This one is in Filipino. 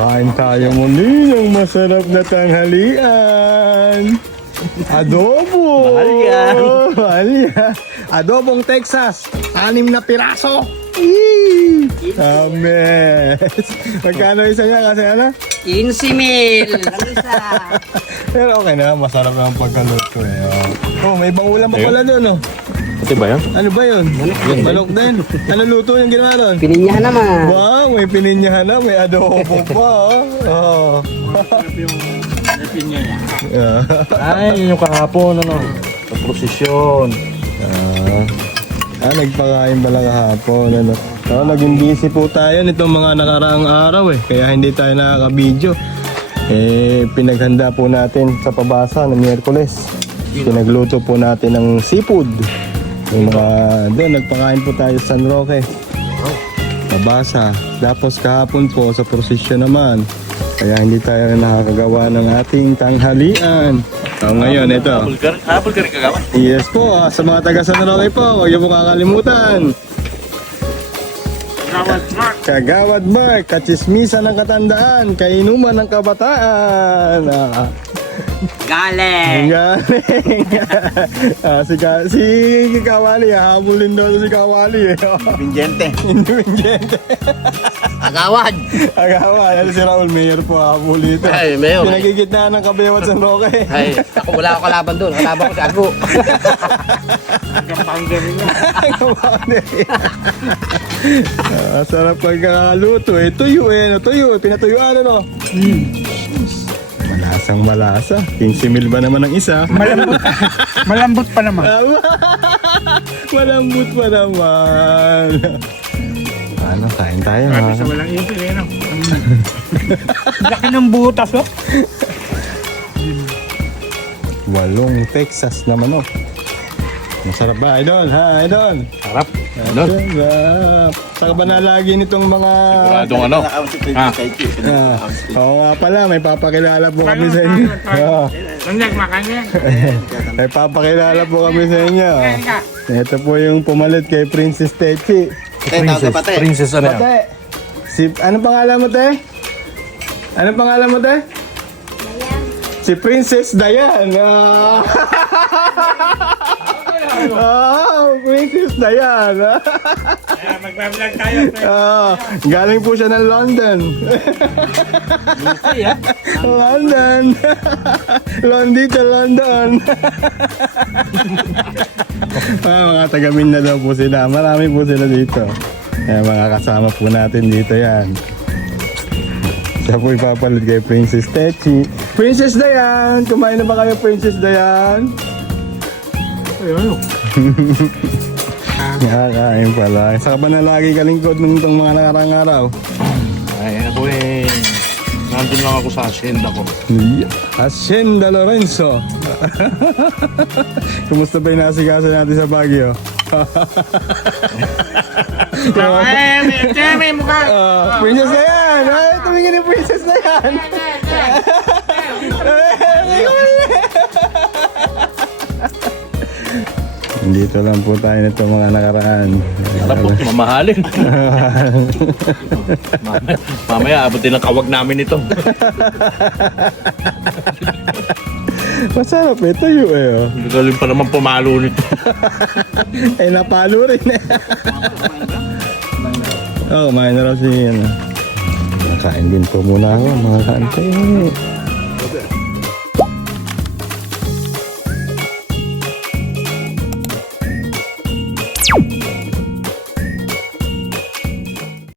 Kain tayo muli ng masarap na tanghalian. Adobo! Mahal yan. Mahal yan. Adobong Texas, 6 na piraso. Amen. Magkano isa niya kasi ano? 15,000 ang isa. Pero okay na, masarap na ang pagkaluto eh. Oh, may ibang ulam pa pala doon oh. Ito ba yan? Ano ba yun? Manok din. Ano luto yung ginawa doon? Pininyahan naman. Wow, may pininyahan na, may adobo pa oh. Ay, yung kahapon, ano? Sa prosesyon. Nagpakain pala kahapon, ano. Naging busy po tayo nitong mga nakaraang araw eh. Kaya hindi tayo nakaka-video. Pinaghanda po natin sa pabasa ng Miyerkules. Pinagluto po natin ng seafood. Yung mga doon, nagpakain po tayo sa San Roque. Pabasa. Tapos kahapon po sa prosesyon naman. Kaya hindi tayo nakakagawa ng ating tanghalian. Ngayon, ito. Apple curry kagawa? Yes po, sa mga taga San Roque po, huwag niyo po kakalimutan. Kagawad Bar, kachismisan ng katandaan, kainuman ng kabataan. Galing. Galing. Si Kawali, habulin daw si Kawali. Pinjente. Independente. Agawad. Agawad, si Raul Mayor po habulin ito. Ay, Mayor. Pinagigitnaan ng Kabewat San Roque. Ay, ako wala ako kalaban doon. Kalaban ko si Ago. Sarap pagkakaluto eh. Tuyo eh. Tuyo eh. Pinatuyuan ano. Malasang malasa. 15,000 ba naman ang isa? Malambot pa naman. Malambot pa naman. Ano, kain tayo ha? Sa walang ipin eh, no? Laki ng butas, oh. 8 Texas na manok. Masarap ba, Idol? Ha, Idol? Sarap. Ano? Sarap. Saka ba na lagi nitong mga... Siguradong ano? Oo nga pala, may papakilala po kami sa inyo. Nandiyak, makanya. May papakilala po kami sa inyo. Ito po yung pumalit kay Princess Techi. Princess ano yan? Te, anong pangalan mo, te? Anong pangalan mo, te? Si Princess Dayan. Princess Dayan. Magbablog tayo. Galing po siya ng London. London. London to London. Mga taga-Min na daw po sila. Marami po sila dito. Mga kasama po natin dito yan. Siya po ipapalit kay Princess Techi. Princess Dayan! Kumain na ba kayo, Princess Dayan? Ayun. Nakakain pala. Saka ba na lagi kalingkod ng itong mga nakarang araw? Ay, ako eh. Nandun lang ako sa hacienda ko. Hacienda Lorenzo. Kumusta ba yung nasigasa natin sa Baguio? May mukha. Princess na yan! Ay, tumingin yung princess na yan! Dito lang po tayo nito mga nakaraan. Alam po, mamahalin. Mamaya, abutin ang kawag namin ito. Masarap ito yun eh. Oh. Galing pa naman pumalo nito. Ay, napalo rin eh. Oo, kumain na raw si ano. Nakain din po muna ako, mga kaantay.